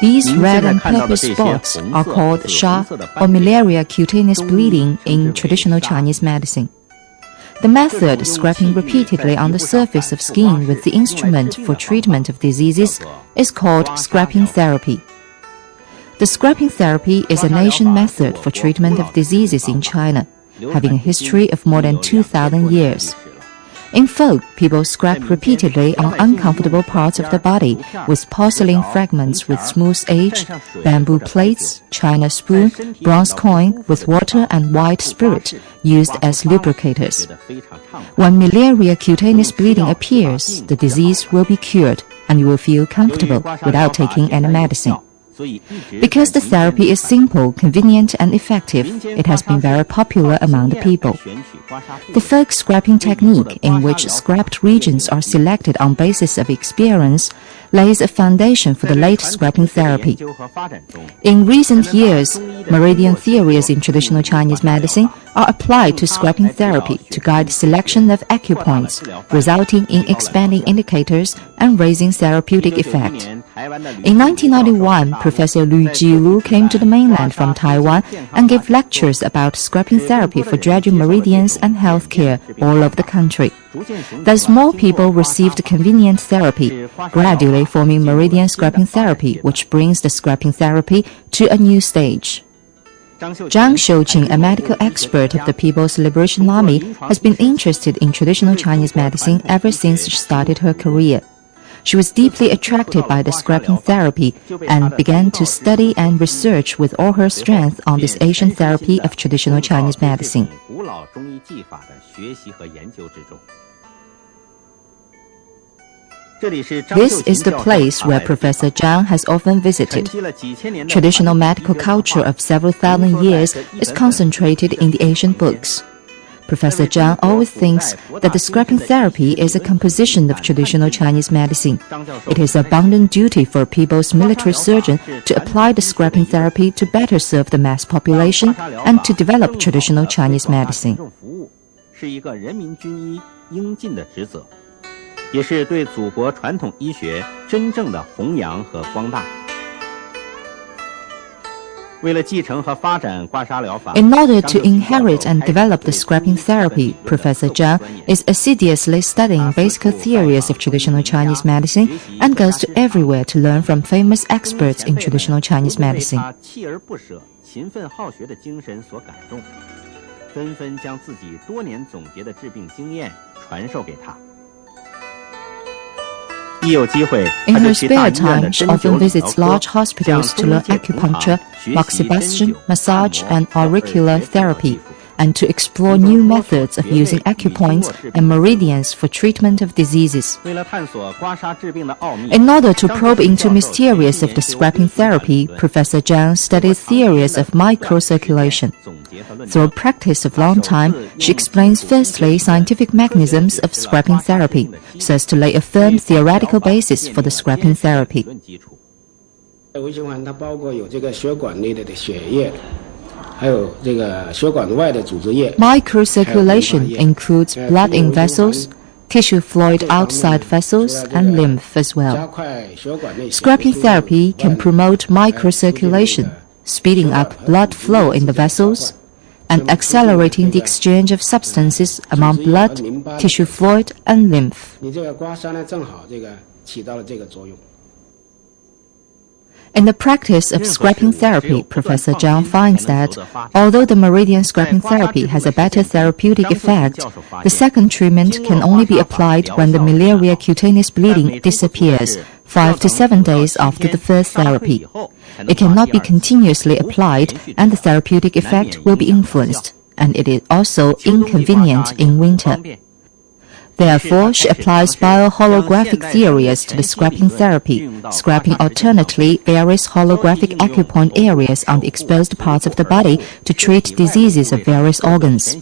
These red and purple spots are called sha or malaria cutaneous bleeding in traditional Chinese medicine. The method, scraping repeatedly on the surface of skin with the instrument for treatment of diseases, is called scraping therapy. The scraping therapy is an ancient method for treatment of diseases in China, having a history of more than 2,000 years. In folk, people scrap repeatedly on uncomfortable parts of the body with porcelain fragments with smooth edge, bamboo plates, china spoon, bronze coin with water and white spirit used as lubricators. When malaria cutaneous bleeding appears, the disease will be cured and you will feel comfortable without taking any medicine. Because the therapy is simple, convenient, and effective, it has been very popular among the people. The folk scraping technique, in which scrapped regions are selected on basis of experience, lays a foundation for the late scraping therapy. In recent years, meridian theories in traditional Chinese medicine are applied to scraping therapy to guide selection of acupoints, resulting in expanding indicators and raising therapeutic effect. In 1991, Professor Lu Jilu came to the mainland from Taiwan and gave lectures about scraping therapy for dredging meridians and healthcare all over the country. Thus, more people received convenient therapy, gradually forming meridian scraping therapy, which brings the scraping therapy to a new stage. Zhang Shouqing, a medical expert of the People's Liberation Army, has been interested in traditional Chinese medicine ever since she started her career. She was deeply attracted by the scraping therapy and began to study and research with all her strength on this ancient therapy of traditional Chinese medicine. This is the place where Professor Zhang has often visited. Traditional medical culture of several thousand years is concentrated in the ancient books. Professor Zhang always thinks that the scraping therapy is a composition of traditional Chinese medicine. It is an abundant duty for a people's military surgeon to apply the scraping therapy to better serve the mass population and to develop traditional Chinese medicine. In order to inherit and develop the scraping therapy, Professor Zhang is assiduously studying basic theories of traditional Chinese medicine and goes to everywhere to learn from famous experts in traditional Chinese medicine. In her spare time, she often visits large hospitals to learn acupuncture, moxibustion, massage, and auricular therapy, and to explore new methods of using acupoints and meridians for treatment of diseases. In order to probe into mysterious of the scraping therapy, Professor Zhang studied theories of microcirculation. Through a practice of long time, she explains firstly scientific mechanisms of scraping therapy, so as to lay a firm theoretical basis for the scraping therapy. Microcirculation includes blood in vessels, tissue fluid outside vessels, and lymph as well. Scraping therapy can promote microcirculation, speeding up blood flow in the vessels, and accelerating the exchange of substances among blood, tissue fluid, and lymph. In the practice of scraping therapy, Professor Zhang finds that, although the meridian scraping therapy has a better therapeutic effect, the second treatment can only be applied when the malaria cutaneous bleeding disappears, 5 to 7 days after the first therapy. It cannot be continuously applied, and the therapeutic effect will be influenced, and it is also inconvenient in winter. Therefore, she applies bioholographic theories to the scraping therapy, scraping alternately various holographic acupoint areas on the exposed parts of the body to treat diseases of various organs.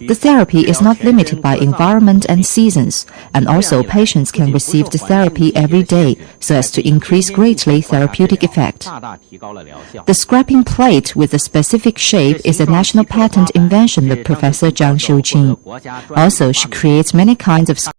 The therapy is not limited by environment and seasons, and also patients can receive the therapy every day so as to increase greatly therapeutic effect. The scraping plate with a specific shape is a national patent invention of Professor Zhang Shouqing. Also, she creates many kinds of